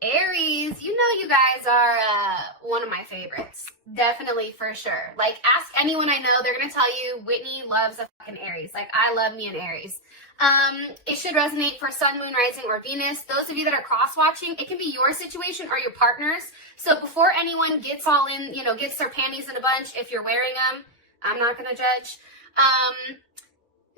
Aries, you know you guys are one of my favorites. Definitely, for sure. Like, ask anyone I know, they're going to tell you Whitney loves a fucking Aries. Like, I love me an Aries. It should resonate for Sun, Moon, Rising, or Venus. Those of you that are cross-watching, it can be your situation or your partner's. So before anyone gets all in, you know, gets their panties in a bunch, if you're wearing them, I'm not going to judge.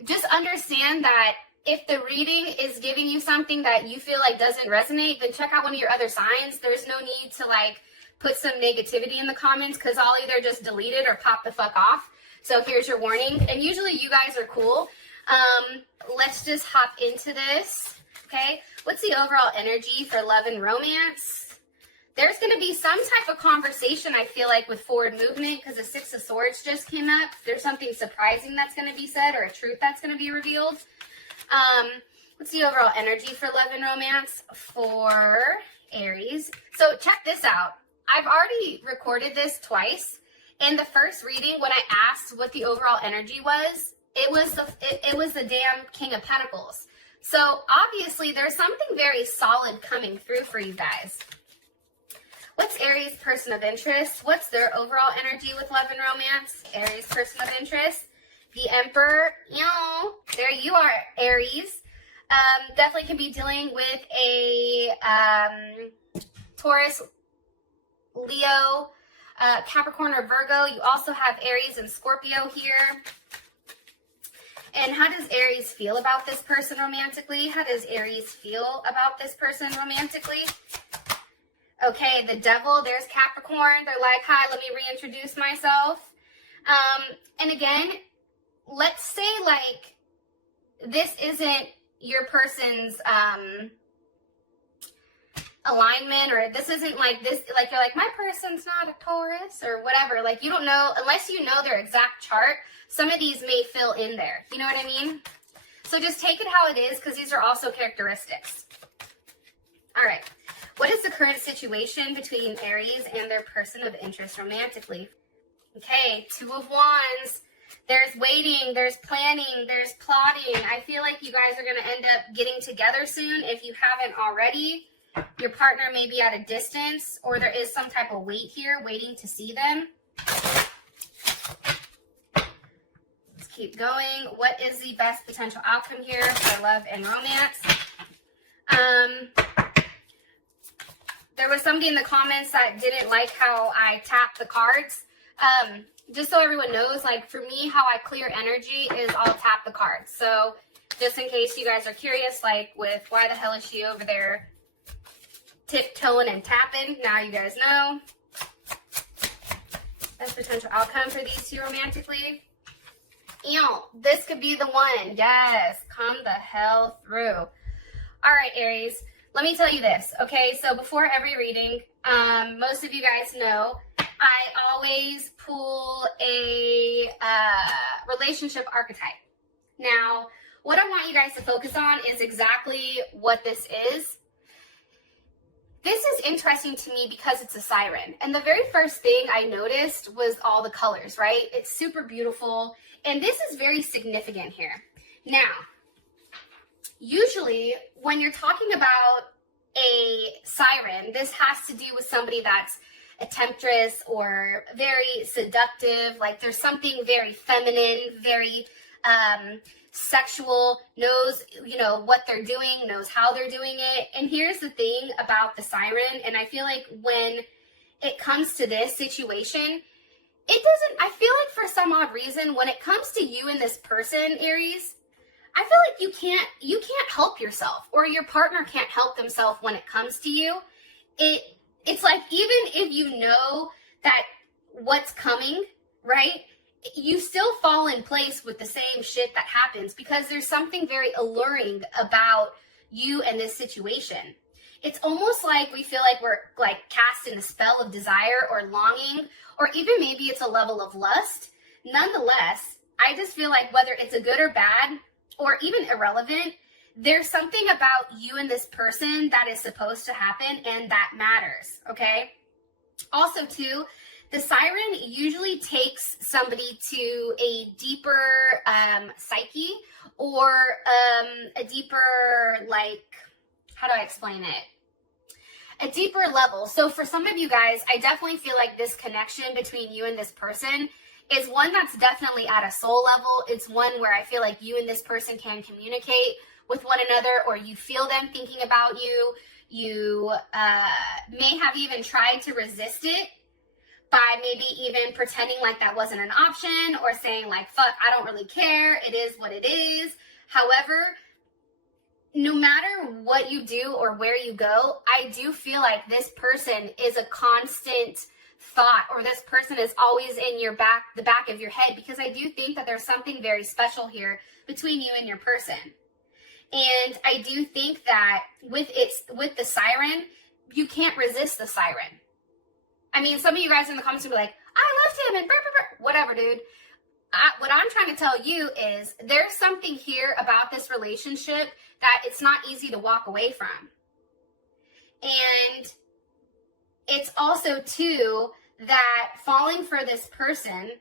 Just understand that if the reading is giving you something that you feel like doesn't resonate, then check out one of your other signs. There's no need to like put some negativity in the comments because I'll either just delete it or pop the fuck off. So here's your warning. And usually you guys are cool. Let's just hop into this. Okay. What's the overall energy for love and romance? There's going to be some type of conversation, I feel like, with forward movement because the Six of Swords just came up. There's something surprising that's going to be said or a truth that's going to be revealed. What's the overall energy for love and romance for Aries? So check this out. I've already recorded this twice. In the first reading, when I asked what the overall energy was, it was the damn King of Pentacles. So obviously there's something very solid coming through for you guys. What's Aries' person of interest? What's their overall energy with love and romance? Aries' person of interest. The Emperor, you know, there you are, Aries. Definitely can be dealing with a Taurus, Leo, Capricorn, or Virgo. You also have Aries and Scorpio here. And how does Aries feel about this person romantically? How does Aries feel about this person romantically? Okay, the Devil, there's Capricorn. They're like, hi, let me reintroduce myself. And again, let's say like this isn't your person's alignment, or this isn't like this, like you're like, my person's not a Taurus or whatever. Like you don't know, unless you know their exact chart, some of these may fill in there. You know what I mean? So just take it how it is because these are also characteristics. All right. What is the current situation between Aries and their person of interest romantically? Okay, Two of Wands. There's waiting, there's planning, there's plotting. I feel like you guys are going to end up getting together soon. If you haven't already, your partner may be at a distance, or there is some type of wait here, waiting to see them. Let's keep going. What is the best potential outcome here for love and romance? There was somebody in the comments that didn't like how I tapped the cards. Just so everyone knows, like for me, how I clear energy is I'll tap the cards. So just in case you guys are curious, like with why the hell is she over there tiptoeing and tapping, now you guys know. Best potential outcome for these two romantically. Ew, this could be the one. Yes, come the hell through. All right, Aries, let me tell you this, okay? So before every reading, most of you guys know, I always pull a relationship archetype. Now, what I want you guys to focus on is exactly what this is. This is interesting to me because it's a siren. And the very first thing I noticed was all the colors, right? It's super beautiful. And this is very significant here. Now, usually when you're talking about a siren, this has to do with somebody that's a temptress or very seductive, like there's something very feminine, very sexual, knows, you know, what they're doing, knows how they're doing it. And here's the thing about the siren, and I feel like when it comes to this situation, it doesn't, I feel like for some odd reason, when it comes to you and this person, Aries, I feel like you can't help yourself, or your partner can't help themselves when it comes to you. It's like, even if you know that what's coming, right, you still fall in place with the same shit that happens because there's something very alluring about you and this situation. It's almost like we feel like we're like cast in a spell of desire or longing, or even maybe it's a level of lust. Nonetheless, I just feel like whether it's a good or bad or even irrelevant, there's something about you and this person that is supposed to happen and that matters, okay? Also, too, the siren usually takes somebody to a deeper psyche, or a deeper, like, how do I explain it? a deeper level. So for some of you guys, I definitely feel like this connection between you and this person is one that's definitely at a soul level. It's one where I feel like you and this person can communicate with one another, or you feel them thinking about you. You may have even tried to resist it by maybe even pretending like that wasn't an option, or saying like, fuck, I don't really care. It is what it is. However, no matter what you do or where you go, I do feel like this person is a constant thought, or this person is always in the back of your head, because I do think that there's something very special here between you and your person. And I do think that with the siren, you can't resist the siren. I mean, some of you guys in the comments will be like, I loved him and brr, brr, brr. Whatever, dude. What I'm trying to tell you is there's something here about this relationship that it's not easy to walk away from. And it's also, too, that falling for this person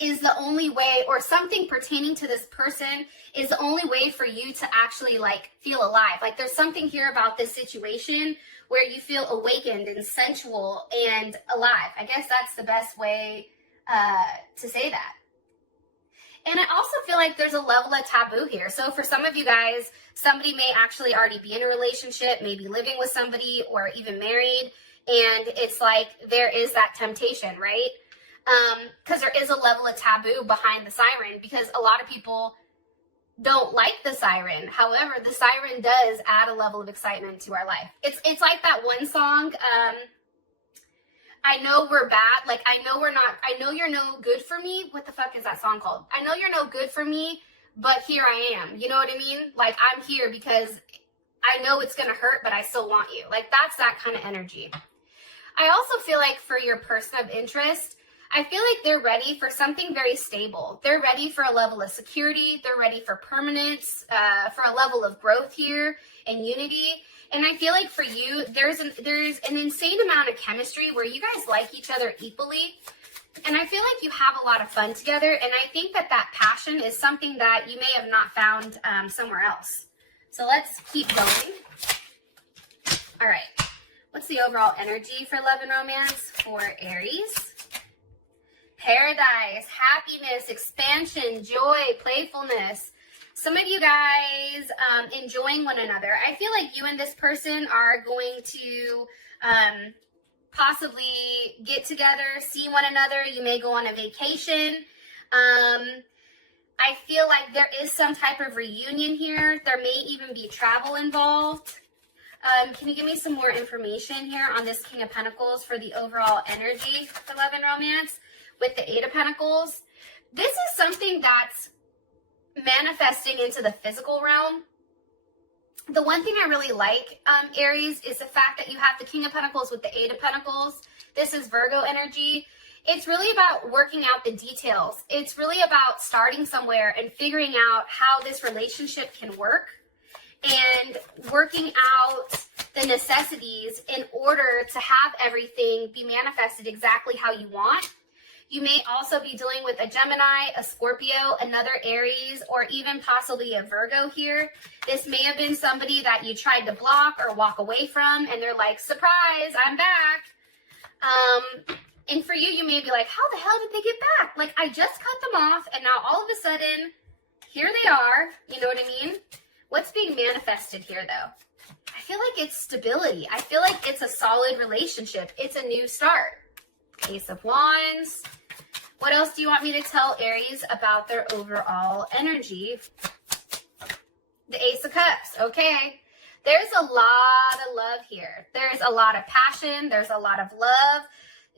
is the only way, or something pertaining to this person is the only way for you to actually like feel alive. Like there's something here about this situation where you feel awakened and sensual and alive. I guess that's the best way to say that. And I also feel like there's a level of taboo here. So for some of you guys, somebody may actually already be in a relationship, maybe living with somebody or even married. And it's like there is that temptation, right? Because there is a level of taboo behind the siren, because a lot of people don't like the siren. However, the siren does add a level of excitement to our life. It's like that one song, I know we're bad, like I know you're no good for me. What the fuck is that song called? I know you're no good for me, but here I am. You know what I mean? Like I'm here because I know it's gonna hurt, but I still want you. Like that's that kind of energy. I also feel like for your person of interest, I feel like they're ready for something very stable. They're ready for a level of security. They're ready for permanence, for a level of growth here and unity. And I feel like for you, there's an insane amount of chemistry where you guys like each other equally. And I feel like you have a lot of fun together. And I think that that passion is something that you may have not found somewhere else. So let's keep going. All right. What's the overall energy for love and romance for Aries? Paradise, happiness, expansion, joy, playfulness. Some of you guys enjoying one another. I feel like you and this person are going to possibly get together, see one another. You may go on a vacation. I feel like there is some type of reunion here. There may even be travel involved. Can you give me some more information here on this King of Pentacles for the overall energy for love and romance? With the Eight of Pentacles, this is something that's manifesting into the physical realm. The one thing I really like, Aries, is the fact that you have the King of Pentacles with the Eight of Pentacles. This is Virgo energy. It's really about working out the details. It's really about starting somewhere and figuring out how this relationship can work and working out the necessities in order to have everything be manifested exactly how you want. You may also be dealing with a Gemini, a Scorpio, another Aries, or even possibly a Virgo here. This may have been somebody that you tried to block or walk away from, and they're like, surprise, I'm back. And for you, you may be like, how the hell did they get back? Like, I just cut them off, and now all of a sudden, here they are. You know what I mean? What's being manifested here, though? I feel like it's stability. I feel like it's a solid relationship. It's a new start. Ace of Wands. What else do you want me to tell Aries about their overall energy? The Ace of Cups. Okay. There's a lot of love here. There's a lot of passion. There's a lot of love.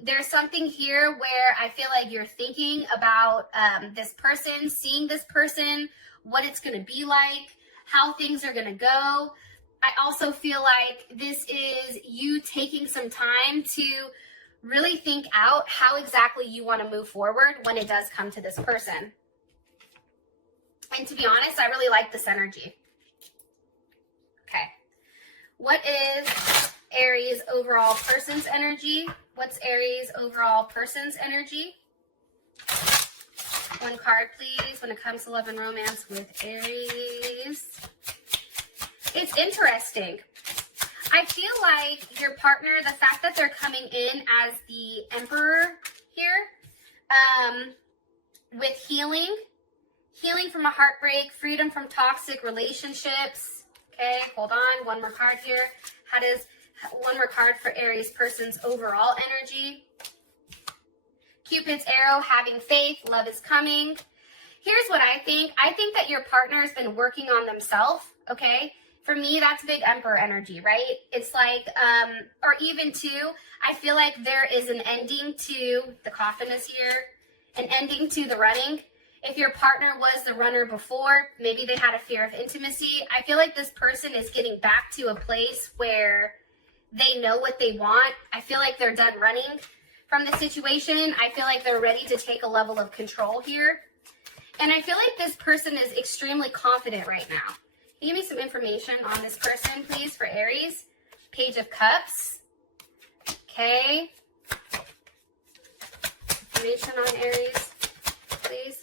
There's something here where I feel like you're thinking about this person, seeing this person, what it's going to be like, how things are going to go. I also feel like this is you taking some time to really think out how exactly you want to move forward when it does come to this person. And to be honest, I really like this energy. Okay. What is Aries' overall person's energy? What's Aries' overall person's energy? One card, please, when it comes to love and romance with Aries. It's interesting. I feel like your partner, the fact that they're coming in as the Emperor here, with healing from a heartbreak, freedom from toxic relationships. Okay, hold on, one more card here. How does one more card for Aries person's overall energy? Cupid's arrow, having faith, love is coming. Here's what I think. I think that your partner has been working on themselves, okay? For me, that's big Emperor energy, right? It's like, or even two, I feel like there is an ending to, the coffin is here, an ending to the running. If your partner was the runner before, maybe they had a fear of intimacy. I feel like this person is getting back to a place where they know what they want. I feel like they're done running from the situation. I feel like they're ready to take a level of control here. And I feel like this person is extremely confident right now. Can you give me some information on this person, please, for Aries? Page of Cups. Okay. Information on Aries, please.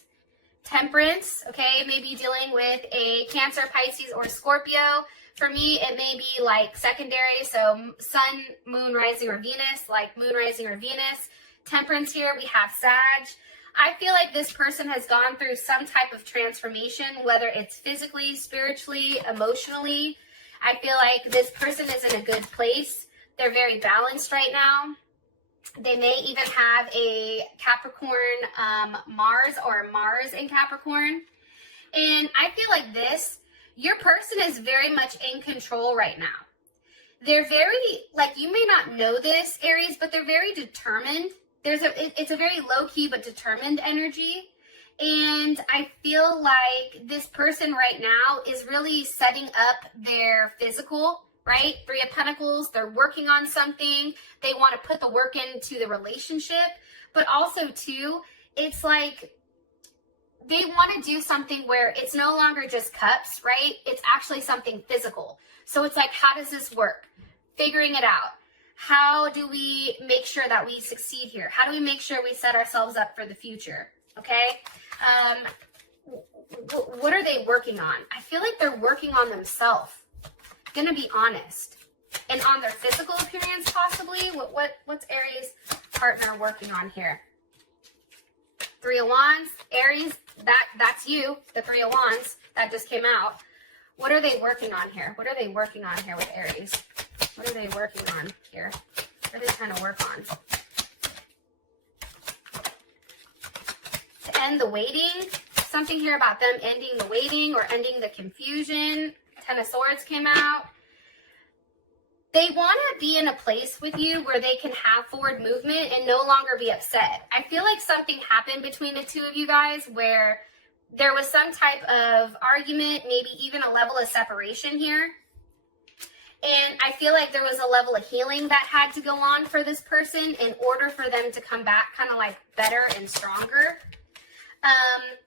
Temperance, okay, maybe dealing with a Cancer, Pisces, or Scorpio. For me, it may be like secondary, so Sun, Moon, Rising, or Venus, like Moon, Rising, or Venus. Temperance here, we have Sag. I feel like this person has gone through some type of transformation, whether it's physically, spiritually, emotionally. I feel like this person is in a good place. They're very balanced right now. They may even have a Capricorn Mars or Mars in Capricorn. And I feel like your person is very much in control right now. They're very, like, you may not know this, Aries, but they're very determined. It's a very low-key but determined energy. And I feel like this person right now is really setting up their physical, right? Three of Pentacles, they're working on something. They want to put the work into the relationship. But also, too, it's like they want to do something where it's no longer just cups, right? It's actually something physical. So it's like, how does this work? Figuring it out. How do we make sure that we succeed here? How do we make sure we set ourselves up for the future? Okay? What are they working on? I feel like they're working on themselves. Gonna be honest. And on their physical appearance, possibly. What's Aries' partner working on here? Three of Wands. Aries, that's you. The Three of Wands. That just came out. What are they working on here? What are they working on here with Aries? What are they working on here? What are they trying to work on? To end the waiting. Something here about them ending the waiting or ending the confusion. Ten of Swords came out. They want to be in a place with you where they can have forward movement and no longer be upset. I feel like something happened between the two of you guys where there was some type of argument, maybe even a level of separation here. And I feel like there was a level of healing that had to go on for this person in order for them to come back kind of like better and stronger.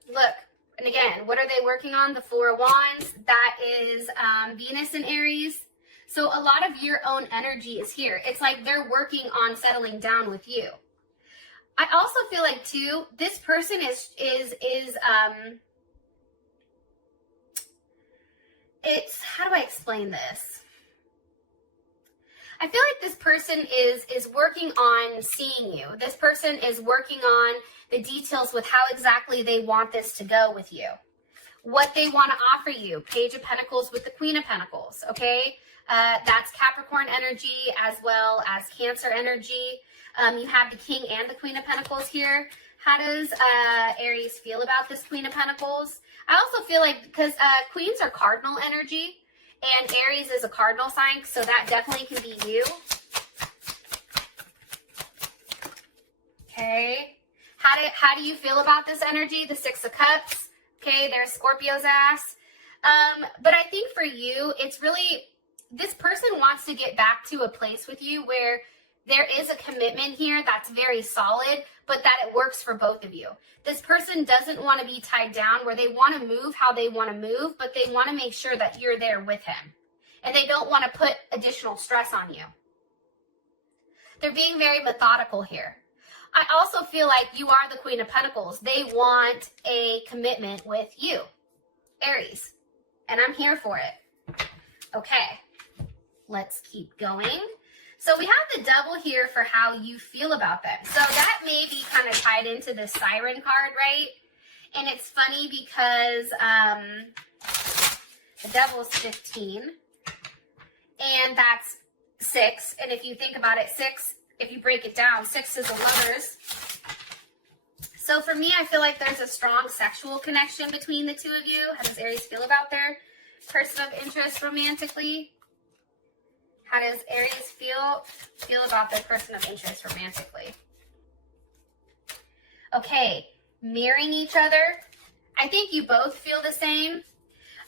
Look, and again, what are they working on? The Four of Wands. That is Venus and Aries. So a lot of your own energy is here. It's like they're working on settling down with you. I also feel like, too, this person it's, how do I explain this? I feel like this person is working on seeing you. This person is working on the details with how exactly they want this to go with you. What they want to offer you. Page of Pentacles with the Queen of Pentacles, okay? That's Capricorn energy as well as Cancer energy. You have the King and the Queen of Pentacles here. How does Aries feel about this Queen of Pentacles? I also feel like, because Queens are cardinal energy, and Aries is a cardinal sign, so that definitely can be you. Okay. How do you feel about this energy? The Six of Cups. Okay, there's Scorpio's ass. But I think for you, it's really, this person wants to get back to a place with you where there is a commitment here that's very solid, but that it works for both of you. This person doesn't want to be tied down where they want to move how they want to move, but they want to make sure that you're there with him. And they don't want to put additional stress on you. They're being very methodical here. I also feel like you are the Queen of Pentacles. They want a commitment with you, Aries. And I'm here for it. Okay. Let's keep going. So we have the Devil here for how you feel about them. So that may be kind of tied into the Siren card, right? And it's funny because the Devil is 15. And that's 6. And if you think about it, 6, if you break it down, 6 is the Lovers. So for me, I feel like there's a strong sexual connection between the two of you. How does Aries feel about their person of interest romantically? How does Aries feel about their person of interest romantically? Okay, mirroring each other. I think you both feel the same.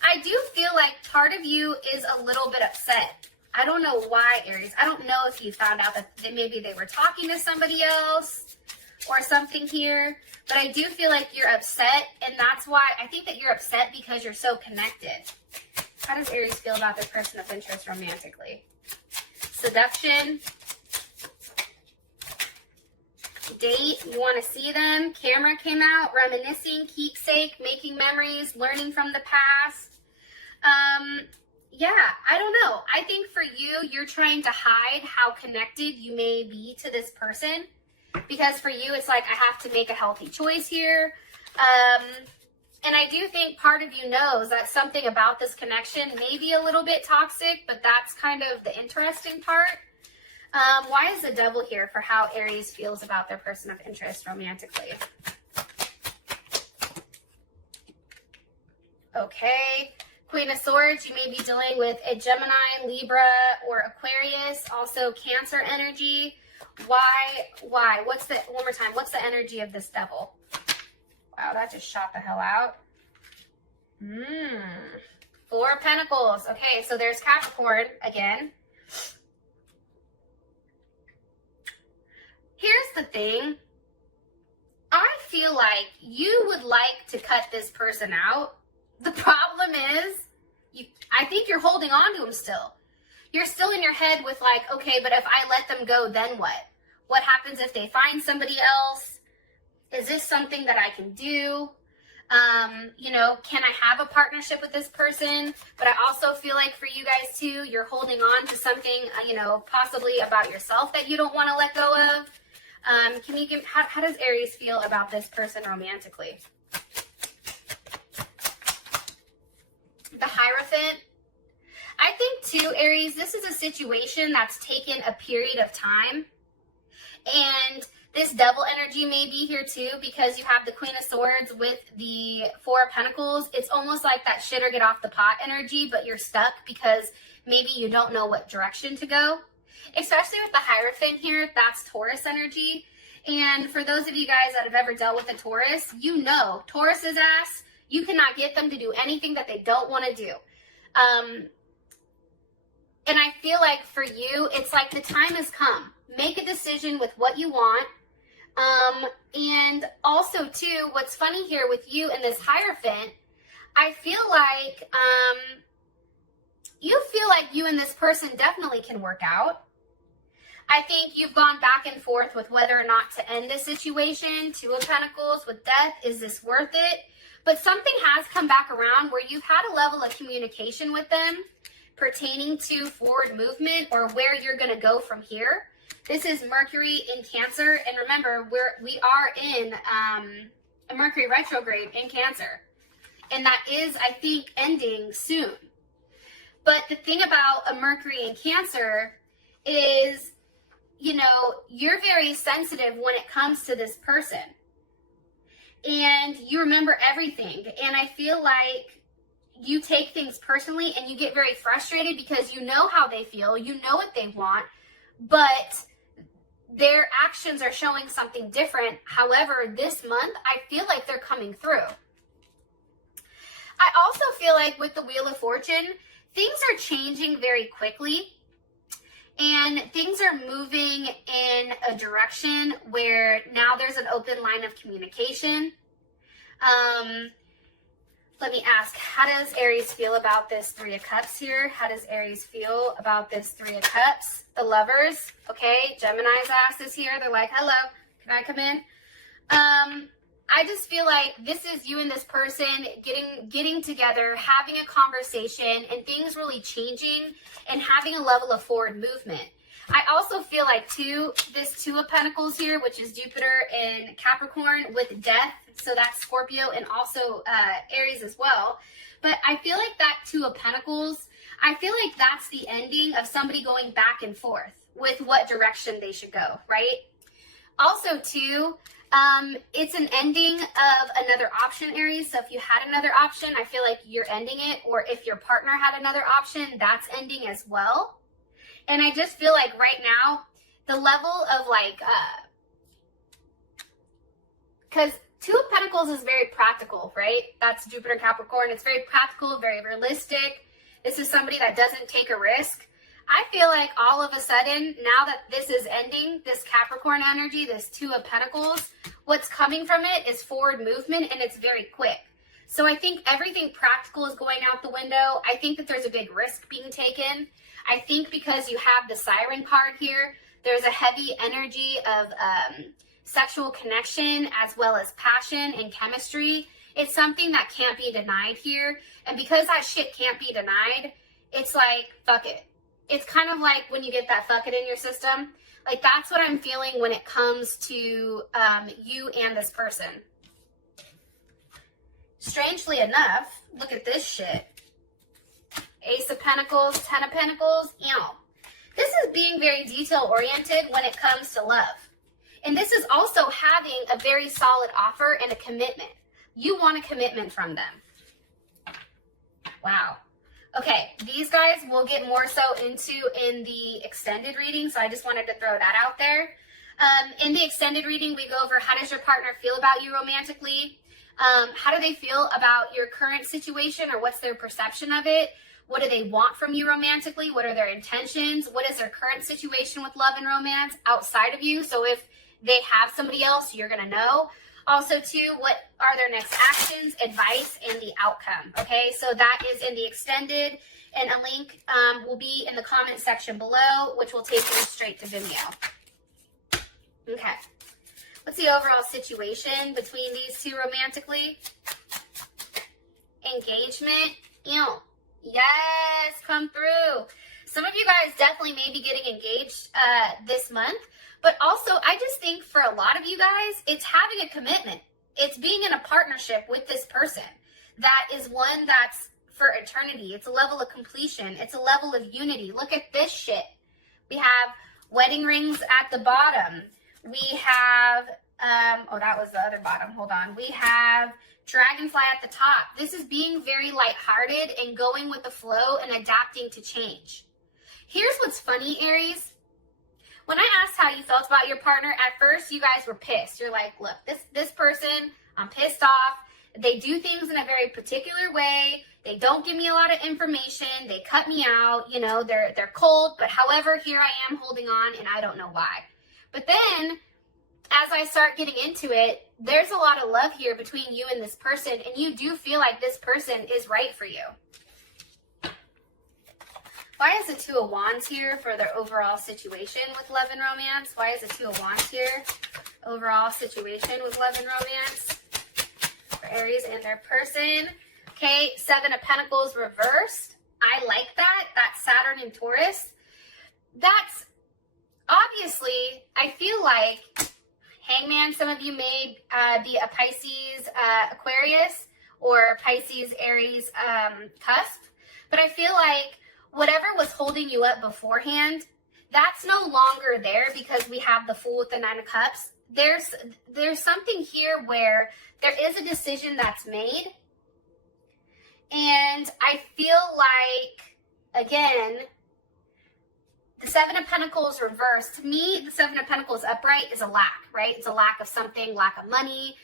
I do feel like part of you is a little bit upset. I don't know why, Aries. I don't know if you found out that maybe they were talking to somebody else or something here, but I do feel like you're upset, and that's why I think that you're upset because you're so connected. How does Aries feel about their person of interest romantically? Seduction. Date, you want to see them. Camera came out. Reminiscing, keepsake, making memories, learning from the past. Yeah, I don't know. I think for you, you're trying to hide how connected you may be to this person. Because for you, it's like, I have to make a healthy choice here. And I do think part of you knows that something about this connection may be a little bit toxic, but that's kind of the interesting part. Why is the Devil here for how Aries feels about their person of interest romantically? Okay. Queen of Swords, you may be dealing with a Gemini, Libra, or Aquarius. Also Cancer energy. Why? One more time, what's the energy of this Devil? Wow, that just shot the hell out. 4 of Pentacles. Okay, so there's Capricorn again. Here's the thing. I feel like you would like to cut this person out. The problem is, I think you're holding on to him still. You're still in your head with like, okay, but if I let them go, then what? What happens if they find somebody else? Is this something that I can do? You know, can I have a partnership with this person? But I also feel like for you guys too, you're holding on to something, you know, possibly about yourself that you don't want to let go of. Can you give, how does Aries feel about this person romantically? The Hierophant. I think too, Aries, this is a situation that's taken a period of time. And this Devil energy may be here too, because you have the Queen of Swords with the 4 of Pentacles. It's almost like that shit or get off the pot energy, but you're stuck because maybe you don't know what direction to go. Especially with the Hierophant here, that's Taurus energy. And for those of you guys that have ever dealt with a Taurus, you know Taurus's ass, you cannot get them to do anything that they don't want to do. And I feel like for you, it's like the time has come. Make a decision with what you want. And also too, what's funny here with you and this Hierophant, I feel like you feel like you and this person definitely can work out. I think you've gone back and forth with whether or not to end the situation. 2 of Pentacles with death. Is this worth it? But something has come back around where you've had a level of communication with them pertaining to forward movement or where you're going to go from here. This is Mercury in Cancer. And remember, we are in a Mercury retrograde in Cancer. And that is, I think, ending soon. But the thing about a Mercury in Cancer is, you know, you're very sensitive when it comes to this person. And you remember everything. And I feel like you take things personally and you get very frustrated because you know how they feel, you know what they want, but their actions are showing something different. However, this month, I feel like they're coming through. I also feel like with the Wheel of Fortune, things are changing very quickly. And things are moving in a direction where now there's an open line of communication. Let me ask, how does Aries feel about this 3 of Cups here? How does Aries feel about this 3 of Cups? The Lovers, okay, Gemini's ass is here. They're like, hello, can I come in? I just feel like this is you and this person getting together, having a conversation, and things really changing and having a level of forward movement. I also feel like this Two of Pentacles here, which is Jupiter in Capricorn with death, so that's Scorpio and also Aries as well. But I feel like that Two of Pentacles, I feel like that's the ending of somebody going back and forth with what direction they should go, right? Also, too, it's an ending of another option, Aries. So if you had another option, I feel like you're ending it. Or if your partner had another option, that's ending as well. And I just feel like right now, the level of like, because Two of Pentacles is very practical, right? That's Jupiter Capricorn. It's very practical, very realistic. This is somebody that doesn't take a risk. I feel like all of a sudden, now that this is ending, this Capricorn energy, this Two of Pentacles, what's coming from it is forward movement, and it's very quick. So I think everything practical is going out the window. I think that there's a big risk being taken. I think because you have the Siren card here, there's a heavy energy of sexual connection as well as passion and chemistry. It's something that can't be denied here. And because that shit can't be denied, it's like, fuck it. It's kind of like when you get that fuck it in your system. Like, that's what I'm feeling when it comes to you and this person. Strangely enough, look at this shit. Ace of Pentacles, Ten of Pentacles, This is being very detail-oriented when it comes to love. And this is also having a very solid offer and a commitment. You want a commitment from them. Wow. Okay, these guys we'll get more so into in the extended reading, so I just wanted to throw that out there. In the extended reading, we go over how does your partner feel about you romantically? How do they feel about your current situation, or what's their perception of it? What do they want from you romantically? What are their intentions? What is their current situation with love and romance outside of you? So if they have somebody else, you're going to know. Also, too, what are their next actions, advice, and the outcome? Okay, so that is in the extended, and a link will be in the comment section below, which will take you straight to Vimeo. Okay, what's the overall situation between these two romantically? Engagement. Yes, come through. Some of you guys definitely may be getting engaged this month. But also, I just think for a lot of you guys, it's having a commitment. It's being in a partnership with this person. That is one that's for eternity. It's a level of completion. It's a level of unity. Look at this shit. We have wedding rings at the bottom. We have, oh, that was the other bottom. Hold on. We have dragonfly at the top. This is being very lighthearted and going with the flow and adapting to change. Here's what's funny, Aries. When I asked how you felt about your partner, at first you guys were pissed. You're like, look, this person, I'm pissed off. They do things in a very particular way. They don't give me a lot of information. They cut me out. You know, they're cold. But however, here I am holding on, and I don't know why. But then, as I start getting into it, there's a lot of love here between you and this person, and you do feel like this person is right for you. Why is the Two of Wands here for their overall situation with love and romance? Why is the Two of Wands here? Overall situation with love and romance for Aries and their person. Okay, Seven of Pentacles reversed. I like that. That's Saturn and Taurus. That's obviously, I feel like Hangman, some of you may be a Pisces Aquarius or Pisces Aries cusp. But I feel like whatever was holding you up beforehand, that's no longer there because we have the Fool with the Nine of Cups. There's something here where there is a decision that's made. And I feel like, again, the Seven of Pentacles reversed. To me, the Seven of Pentacles upright is a lack, right? It's a lack of something, lack of money.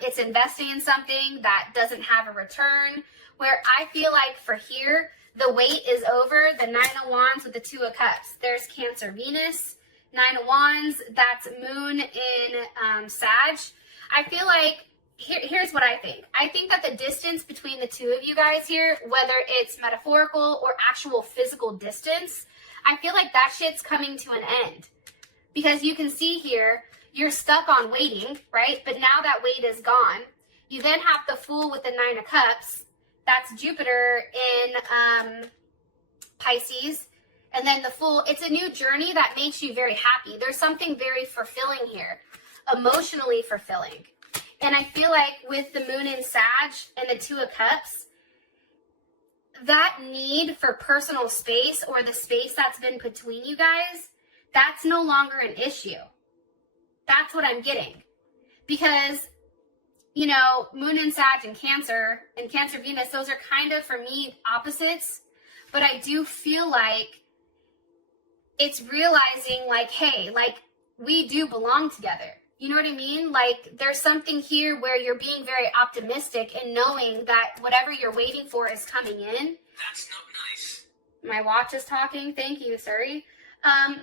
It's investing in something that doesn't have a return. Where I feel like for here, the wait is over. The Nine of Wands with the Two of Cups. There's Cancer, Venus. Nine of Wands, that's Moon in Sag. I feel like, here's what I think. I think that the distance between the two of you guys here, whether it's metaphorical or actual physical distance, I feel like that shit's coming to an end. Because you can see here, you're stuck on waiting, right? But now that wait is gone. You then have the Fool with the 9 of Cups. That's Jupiter in Pisces. And then the Fool, it's a new journey that makes you very happy. There's something very fulfilling here, emotionally fulfilling. And I feel like with the Moon in Sag and the 2 of Cups, that need for personal space, or the space that's been between you guys, that's no longer an issue. That's what I'm getting. Because, you know, Moon in Sag and Cancer Venus, those are kind of, for me, opposites. But I do feel like it's realizing, like, hey, like, we do belong together. You know what I mean? Like, there's something here where you're being very optimistic and knowing that whatever you're waiting for is coming in. That's not nice. My watch is talking. Thank you, Suri.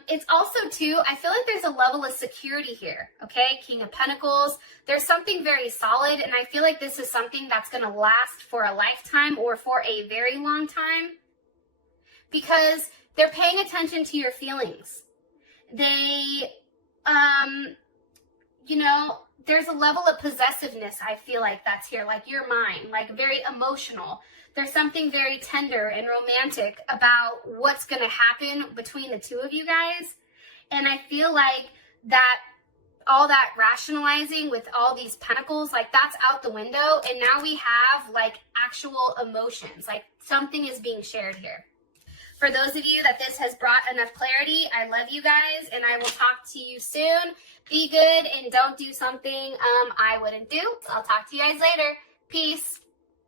It's also, too, I feel like there's a level of security here, okay? King of Pentacles. There's something very solid, and I feel like this is something that's going to last for a lifetime or for a very long time, because they're paying attention to your feelings. They, you know, there's a level of possessiveness, I feel like, that's here. Like, you're mine, like, very emotional. There's something very tender and romantic about what's going to happen between the two of you guys. And I feel like that, all that rationalizing with all these pentacles, like, that's out the window. And now we have, like, actual emotions. Like, something is being shared here. For those of you that this has brought enough clarity, I love you guys, and I will talk to you soon. Be good and don't do something I wouldn't do. I'll talk to you guys later. Peace.